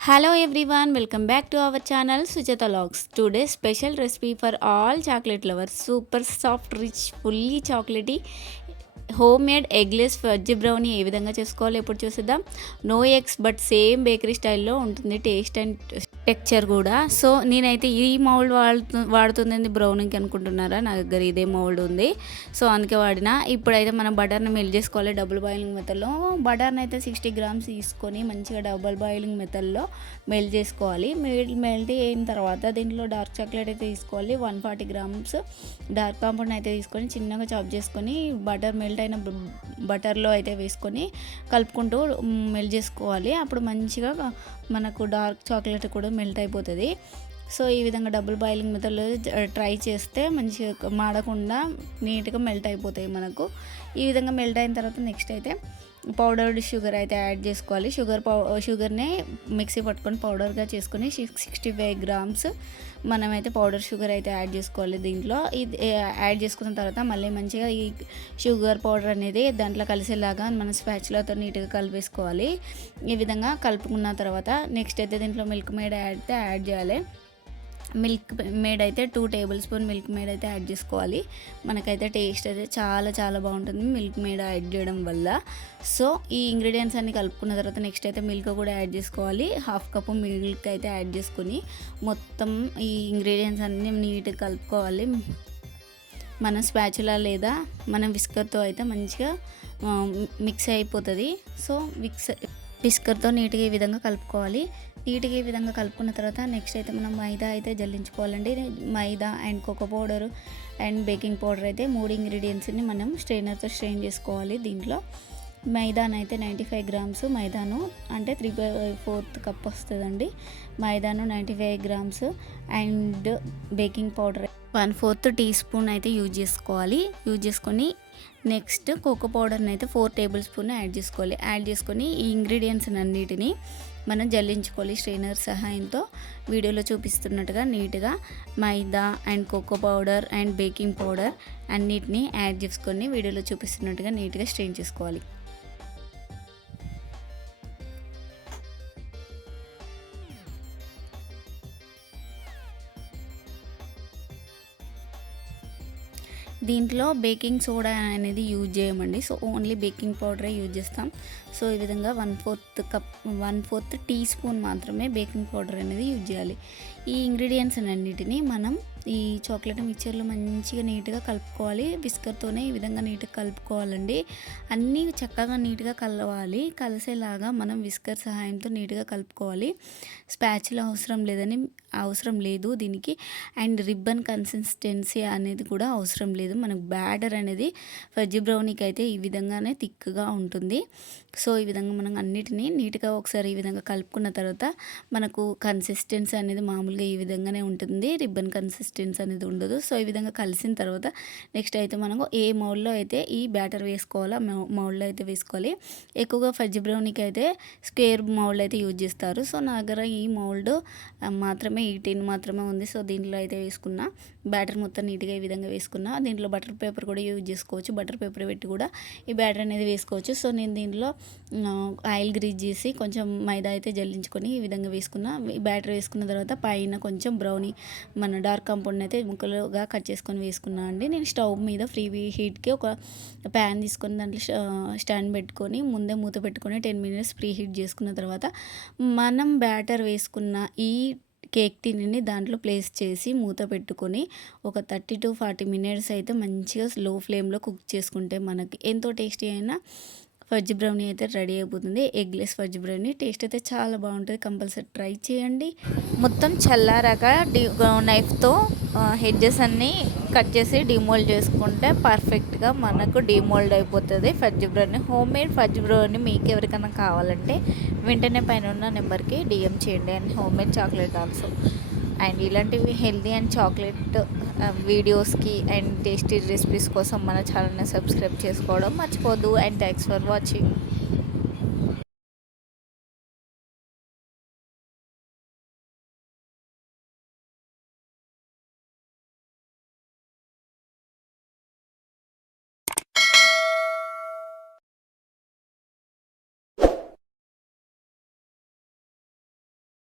Hello everyone, welcome back to our channel Sujata Logs. Today's special recipe for all chocolate lovers. Super soft, rich, fully chocolatey home made eggless fudgy brownie ఏ విధంగా చేసుకోవాలో ఎప్పుడు చూసేద్దాం. No eggs but same bakery స్టైల్లో ఉంటుంది taste and texture కూడా. So నేనైతే ఈ మౌల్డ్ వాడుతుంది బ్రౌనీకి అనుకుంటున్నారా, నా దగ్గర ఇదే మౌల్డ్ ఉంది, సో అందుకే వాడిన. ఇప్పుడైతే మనం బటర్ని మెల్ట్ చేసుకోవాలి డబుల్ బాయిలింగ్ మెథడ్లో. బటర్ని అయితే 60 grams తీసుకొని మంచిగా డబుల్ బాయిలింగ్ మెథడ్లో మెల్ట్ చేసుకోవాలి. మెల్ట్ అయిన తర్వాత దీంట్లో డార్క్ చాక్లెట్ అయితే తీసుకోవాలి. 140 grams డార్క్ కాంపౌండ్ అయితే తీసుకొని చిన్నగా చాప్ చేసుకొని బటర్ మెల్ట్ అయిన బటర్లో అయితే వేసుకొని కలుపుకుంటూ మెల్ట్ చేసుకోవాలి. అప్పుడు మంచిగా మనకు డార్క్ చాక్లెట్ కూడా మెల్ట్ అయిపోతుంది. సో ఈ విధంగా డబుల్ బాయిలింగ్ మెథడ్లో ట్రై చేస్తే మంచిగా మాడకుండా నీట్గా మెల్ట్ అయిపోతాయి మనకు. ఈ విధంగా మెల్ట్ అయిన తర్వాత నెక్స్ట్ అయితే పౌడర్డ్ షుగర్ అయితే యాడ్ చేసుకోవాలి. షుగర్ని మిక్సీ పట్టుకొని పౌడర్గా చేసుకొని 65 grams మనమైతే పౌడర్ షుగర్ అయితే యాడ్ చేసుకోవాలి. దీంట్లో ఇది యాడ్ చేసుకున్న తర్వాత మళ్ళీ మంచిగా ఈ షుగర్ పౌడర్ అనేది దాంట్లో కలిసేలాగా మన స్పాచులాతో నీట్గా కలిపేసుకోవాలి. ఈ విధంగా కలుపుకున్న తర్వాత నెక్స్ట్ అయితే దీంట్లో మిల్క్ మేడ్ అయితే యాడ్ చేయాలి. మిల్క్ మేడ్ అయితే 2 tablespoon మిల్క్ మేడ్ అయితే యాడ్ చేసుకోవాలి. మనకైతే టేస్ట్ అయితే చాలా చాలా బాగుంటుంది మిల్క్ మేడ్ యాడ్ చేయడం వల్ల. సో ఈ ఇంగ్రీడియంట్స్ అన్ని కలుపుకున్న తర్వాత నెక్స్ట్ అయితే మిల్క్ కూడా యాడ్ చేసుకోవాలి. 1/2 cup మిల్క్ అయితే యాడ్ చేసుకొని మొత్తం ఈ ఇంగ్రీడియంట్స్ అన్నీ నీట్గా కలుపుకోవాలి. మన స్పాచులా లేదా మనం విస్కర్తో అయితే మంచిగా మిక్స్ అయిపోతుంది. సో విస్కర్తో నీట్గా ఈ విధంగా కలుపుకోవాలి. నీట్గా ఈ విధంగా కలుపుకున్న తర్వాత నెక్స్ట్ అయితే మనం మైదా అయితే జల్లించుకోవాలండి. మైదా and cocoa powder and baking powder అయితే 3 ingredientsని మనం స్ట్రెయినర్తో స్ట్రెయిన్ చేసుకోవాలి. దీంట్లో మైదాను అయితే 95 grams మైదాను అంటే 3/4 cup వస్తుందండి. మైదాను 95 grams and baking powder 1/4 teaspoon అయితే యూజ్ చేసుకొని నెక్స్ట్ కోకో పౌడర్ని అయితే 4 tablespoon యాడ్ చేసుకొని ఈ ఇంగ్రీడియంట్స్ అన్నిటిని మనం జల్లించుకోవాలి స్ట్రెయినర్ సహాయంతో. వీడియోలో చూపిస్తున్నట్టుగా నీట్గా మైదా and cocoa powder and baking powder అన్నిటినీ యాడ్ చేసుకొని వీడియోలో చూపిస్తున్నట్టుగా నీట్గా స్ట్రెయిన్ చేసుకోవాలి. దీంట్లో బేకింగ్ సోడా అనేది యూజ్ చేయమండి. సో ఓన్లీ బేకింగ్ పౌడరే యూజ్ చేస్తాం. సో ఈ విధంగా 1/4 teaspoon మాత్రమే బేకింగ్ పౌడర్ అనేది యూజ్ చేయాలి. ఈ ఇంగ్రీడియంట్స్ అన్నిటిని మనం ఈ చాక్లెట్ మిక్చర్లో మంచిగా నీట్గా కలుపుకోవాలి. విస్కర్తోనే ఈ విధంగా నీట్గా కలుపుకోవాలండి. అన్నీ చక్కగా నీట్గా కలవాలి. కలిసేలాగా మనం విస్కర్ సహాయంతో నీట్గా కలుపుకోవాలి. స్పాచులా అవసరం లేదు దీనికి. అండ్ రిబ్బన్ కన్సిస్టెన్సీ అనేది కూడా అవసరం లేదు. మనకు బ్యాటర్ అనేది ఫజ్జీ బ్రౌనీకి అయితే ఈ విధంగానే థిక్గా ఉంటుంది. సో ఈ విధంగా మనం అన్నిటినీ నీట్గా ఒకసారి ఈ విధంగా కలుపుకున్న తర్వాత మనకు కన్సిస్టెన్సీ అనేది మామూలుగా ఈ విధంగానే ఉంటుంది. రిబ్బన్ కన్సిస్టెన్సీ అనేది ఉండదు. సో ఈ విధంగా కలిసిన తర్వాత నెక్స్ట్ అయితే మనకు ఏ మౌల్డ్లో అయితే ఈ బ్యాటర్ వేసుకోవాలో మౌల్డ్లో అయితే వేసుకోవాలి. ఎక్కువగా ఫజ్జీ బ్రౌనీకి అయితే స్క్వేర్ మౌల్డ్ అయితే యూజ్ చేస్తారు. సో నా దగ్గర ఈ మౌల్డ్ మాత్రమే ఈ టిన్ మాత్రమే ఉంది. సో దీంట్లో అయితే వేసుకున్నా బ్యాటర్ మొత్తం నీట్గా ఈ విధంగా వేసుకున్నా. దీంట్లో బటర్ పేపర్ కూడా యూజ్ చేసుకోవచ్చు. బటర్ పేపర్ పెట్టి కూడా ఈ బ్యాటర్ అనేది వేసుకోవచ్చు. సో నేను దీంట్లో ఆయిల్ గ్రీజ్ చేసి కొంచెం మైదా అయితే జల్లించుకొని ఈ విధంగా వేసుకున్నా. ఈ బ్యాటర్ వేసుకున్న తర్వాత పైన కొంచెం బ్రౌనీ మన డార్క్ కాంపౌండ్ అయితే ముక్కలుగా కట్ చేసుకొని వేసుకున్నా అండి. నేను స్టవ్ మీద ఫ్రీ హీట్కి ఒక ప్యాన్ తీసుకొని దాంట్లో స్టాండ్ పెట్టుకొని ముందే మూత పెట్టుకొని 10 minutes ప్రీ హీట్ చేసుకున్న తర్వాత మనం బ్యాటర్ వేసుకున్న ఈ కేక్ టిన్ని దాంట్లో ప్లేస్ చేసి మూత పెట్టుకొని ఒక 30 to 40 minutes అయితే మంచిగా స్లో ఫ్లేమ్లో కుక్ చేసుకుంటే మనకి ఎంతో టేస్టీ అయినా ఫజ్జీ బ్రౌనీ అయితే రెడీ అయిపోతుంది. ఎగ్లెస్ ఫజ్జీ బ్రౌనీ టేస్ట్ అయితే చాలా బాగుంటుంది. కంపల్సరీ ట్రై చేయండి. మొత్తం చల్లారాక నైఫ్తో హెడ్జెస్ అన్నీ కట్ చేసి డిమోల్డ్ చేసుకుంటే పర్ఫెక్ట్గా మనకు డిమోల్డ్ అయిపోతుంది fudgy brownie. Home made fudgy brownie మీకు ఎవరికైనా కావాలంటే వెంటనే పైన ఉన్న నెంబర్కి DM చేయండి. And home made chocolate also. And ఇలాంటివి హెల్దీ అండ్ చాక్లెట్ వీడియోస్కి అండ్ టేస్టీ రెసిపీస్ కోసం మన ఛానల్ని సబ్స్క్రైబ్ చేసుకోవడం మర్చిపోద్దు. And thanks for watching.